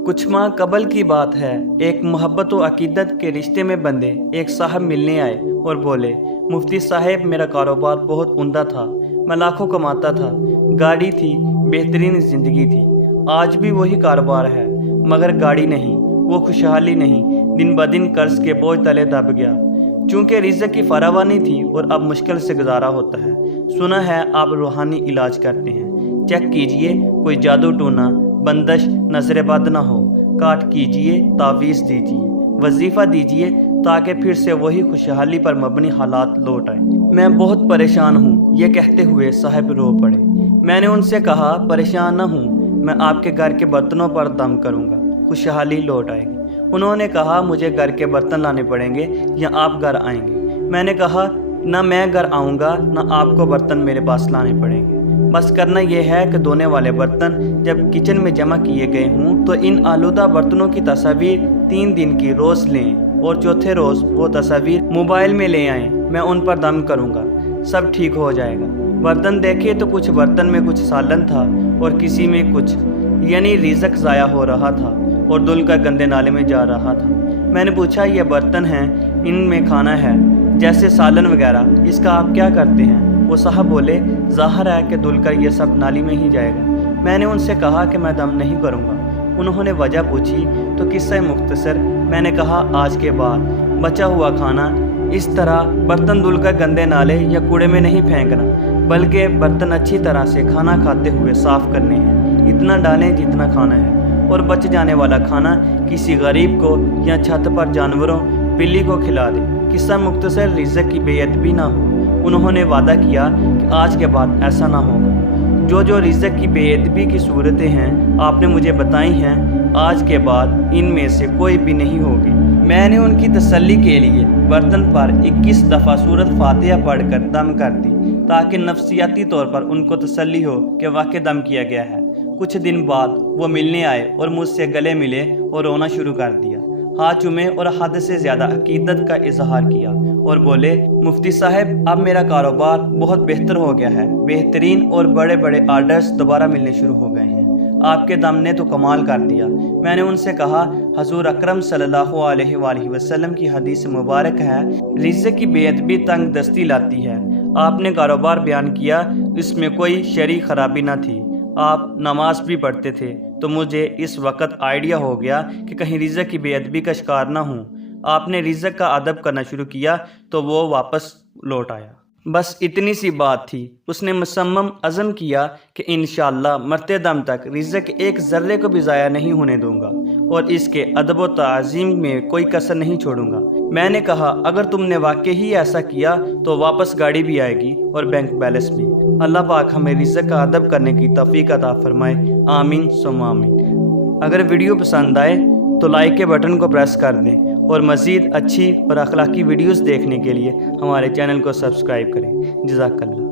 कुछ माह कबल की बात है। एक मोहब्बत व अकीदत के रिश्ते में बंधे एक साहब मिलने आए और बोले, मुफ्ती साहब मेरा कारोबार बहुत उम्दा था, मैं लाखों कमाता था, गाड़ी थी, बेहतरीन ज़िंदगी थी। आज भी वही कारोबार है, मगर गाड़ी नहीं, वो खुशहाली नहीं, दिन ब दिन कर्ज के बोझ तले दब गया। चूँकि रिज़्क़ की फरावानी थी और अब मुश्किल से गुजारा होता है। सुना है आप रूहानी इलाज करते हैं, चेक कीजिए कोई जादू टोना, बंदश, नजर बद ना हो, काट कीजिए, तावीज़ दीजिए, वजीफ़ा दीजिए ताकि फिर से वही खुशहाली पर मबनी हालात लौट आए। मैं बहुत परेशान हूँ, ये कहते हुए साहब रो पड़े। मैंने उनसे कहा, परेशान न हूँ, मैं आपके घर के बर्तनों पर दम करूँगा, खुशहाली लौट आएगी। उन्होंने कहा, मुझे घर के बर्तन लाने पड़ेंगे या आप घर आएंगे। मैंने कहा, ना मैं घर आऊँगा ना आपको बर्तन मेरे पास लाने पड़ेंगे। बस करना यह है कि धोने वाले बर्तन जब किचन में जमा किए गए हों तो इन आलूदा बर्तनों की तस्वीर 3 दिन की रोज़ लें और चौथे रोज़ वो तस्वीर मोबाइल में ले आएँ। मैं उन पर दम करूँगा, सब ठीक हो जाएगा। बर्तन देखे तो कुछ बर्तन में कुछ सालन था और किसी में कुछ, यानी रिज़्क़ ज़ाया हो रहा था और धुल कर गंदे नाले में जा रहा था। मैंने पूछा, ये बर्तन हैं, इनमें खाना है जैसे सालन वगैरह, इसका आप क्या करते हैं? वो साहब बोले, ज़ाहिर है कि धुल कर ये सब नाली में ही जाएगा। मैंने उनसे कहा कि मैं दम नहीं करूँगा। उन्होंने वजह पूछी तो किस्सा मुख्तसर। मैंने कहा, आज के बाद बचा हुआ खाना इस तरह बर्तन धुल कर गंदे नाले या कूड़े में नहीं फेंकना, बल्कि बर्तन अच्छी तरह से खाना खाते हुए साफ़ करने हैं, इतना डालें जितना खाना है, और बच जाने वाला खाना किसी गरीब को या छत पर जानवरों, बिल्ली को खिला दें। किस्सा मुख्तसर, रिज़्क़ की बेअदबी ना हो। उन्होंने वादा किया कि आज के बाद ऐसा ना होगा। जो रिज़्क़ की बेअदबी की सूरतें हैं आपने मुझे बताई हैं, आज के बाद इनमें से कोई भी नहीं होगी। मैंने उनकी तसल्ली के लिए बर्तन पर 21 दफ़ा सूरत फातिहा पढ़कर दम कर दी ताकि नफ्सियाती तौर पर उनको तसल्ली हो कि वाकई दम किया गया है। कुछ दिन बाद वो मिलने आए और मुझसे गले मिले और रोना शुरू कर दिया। हाथ चूमे और हद से ज़्यादा अकीदत का इजहार किया और बोले, मुफ्ती साहब अब मेरा कारोबार बहुत बेहतर हो गया है, बेहतरीन और बड़े बड़े आर्डर्स दोबारा मिलने शुरू हो गए हैं। आपके दम ने तो कमाल कर दिया। मैंने उनसे कहा, हजूर अकरम सल्लल्लाहु अलैहि वसल्लम की हदीस मुबारक है, रिज़्क़ की बेअदबी तंग दस्ती लाती है। आपने कारोबार बयान किया, इसमें कोई शरई खराबी ना थी, आप नमाज भी पढ़ते थे, तो मुझे इस वक्त आइडिया हो गया कि कहीं रिज़्क़ की बेअदबी का शिकार ना हूँ। आपने रिज़्क़ का अदब करना शुरू किया तो वो वापस लौट आया। बस इतनी सी बात थी। उसने मुसम्मम अज़म किया कि इंशाअल्लाह मरते दम तक रिज़्क़ एक ज़र्रे को भी ज़ाया नहीं होने दूंगा और इसके अदब व ताज़ीम में कोई कसर नहीं छोड़ूंगा। मैंने कहा, अगर तुमने वाकई ही ऐसा किया तो वापस गाड़ी भी आएगी और बैंक बैलेंस भी। अल्लाह पाक हमें रिज़्क़ का अदब करने की तौफ़ीक अता फरमाए। आमीन सुम्मा आमीन। अगर वीडियो पसंद आए तो लाइक के बटन को प्रेस कर दें और मज़ीद अच्छी और अखलाकी वीडियोस देखने के लिए हमारे चैनल को सब्सक्राइब करें। जज़ाकल्लाह।